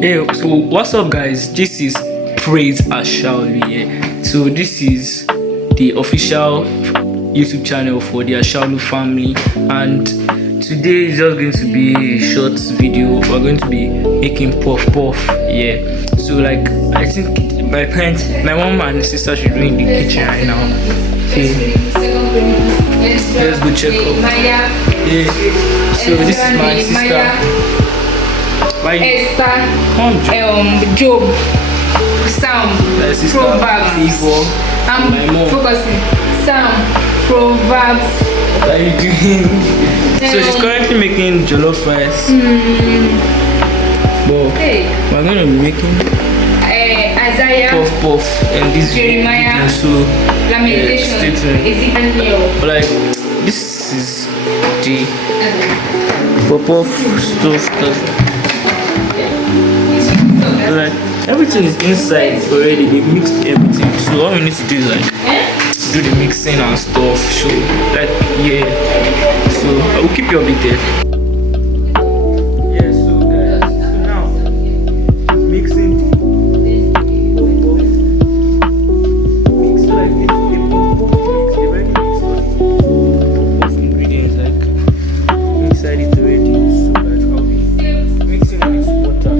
Hey, so what's up, guys? This is Praise Ashaolu here. So this is the official YouTube channel for the Ashaolu family, and today is just going to be a short video. We're going to be making puff puff. Yeah. So like I think my parents, my mom and sister should be in the kitchen right now. Okay. Let's go check up. Yeah. So this is my sister. Esther, Job, Psalm, Proverbs. I'm focusing. Psalm, Proverbs. What are you doing? So she's currently making jollof rice. But we're going to be making Isaiah, puff puff and this Jeremiah, video. So Lamentation, Ezekiel. But like this is the puff puff stuff. Like everything is inside already. They mixed everything. So all we need to do is like do the mixing and stuff. So like yeah. So I will keep you updated. Yeah. So now mixing. Mix like the mix. They already mixed all the ingredients like inside it already. So like I'll be mixing it with water.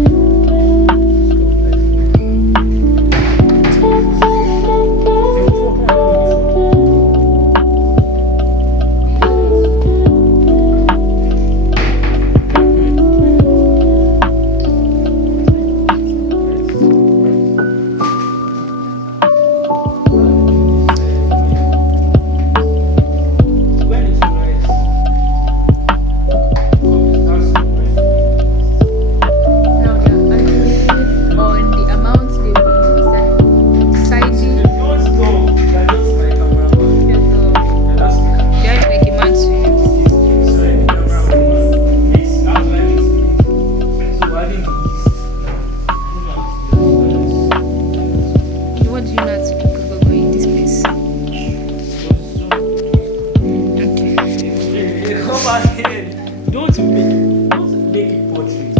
Don't make it portrait.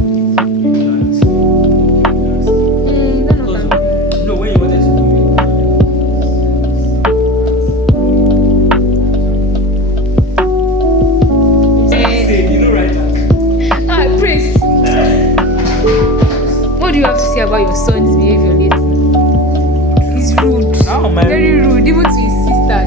No, when you wanted to do it. You know, right? Praise. What do you have to say about your son's behavior lately? He's rude. Very rude, even to his sister.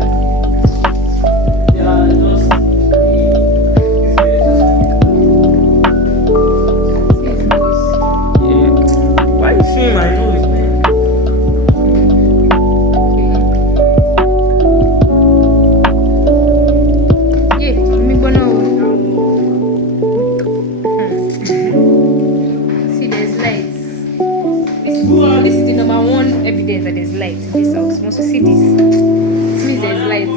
This is the number one evidence that there's light in this house. Once you see this, it means there's light.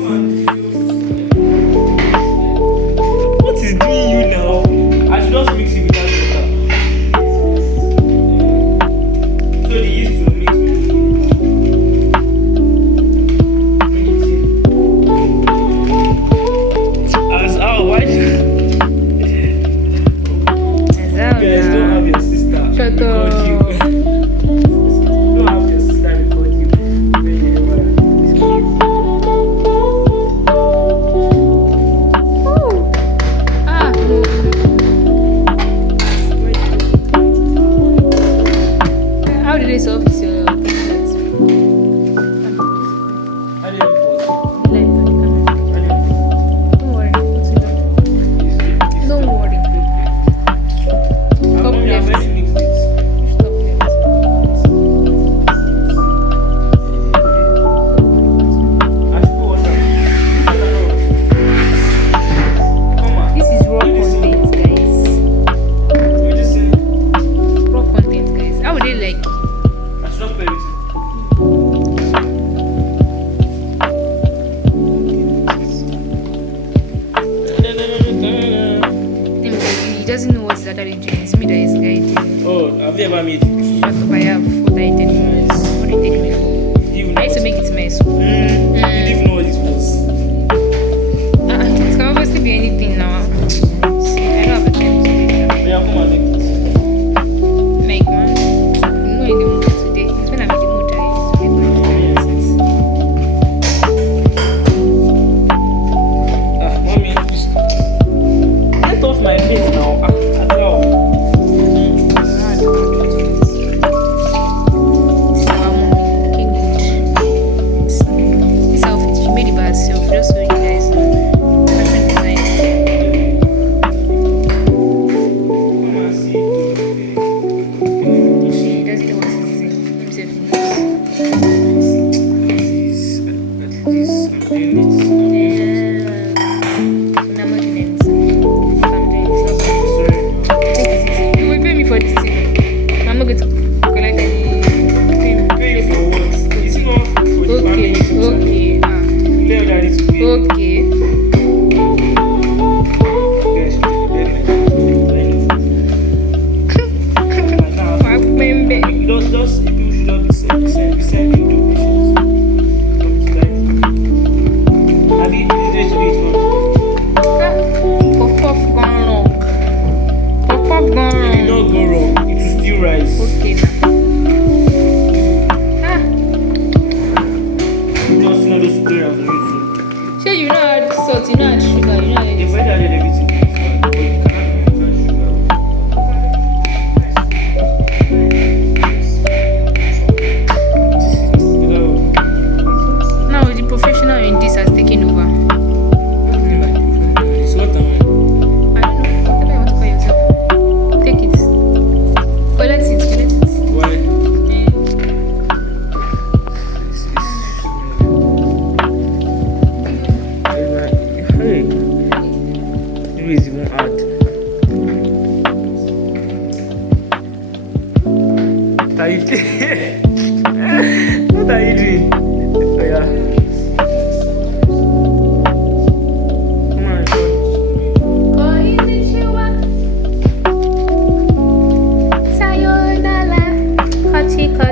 What is doing you now? I should just mix it without water. So they used to mix with as why do you guys don't have your sister? Shut up. How did they solve this? Don't worry. Don't worry. Stop left. Stop left. This is raw content, guys. Raw content, guys. How would they like? He doesn't know what's that doing. It's me that is guiding. Oh, have you ever made it? Shut up, I have. What are you telling me? What are you taking me for? I used to make it mess. You didn't even know what this was. It can obviously be anything now. See, I don't have a time to make that. Yeah, come and make it. Make man. Are you what are you doing? Oh yeah. Come on, record. Sayonara, Kochiko.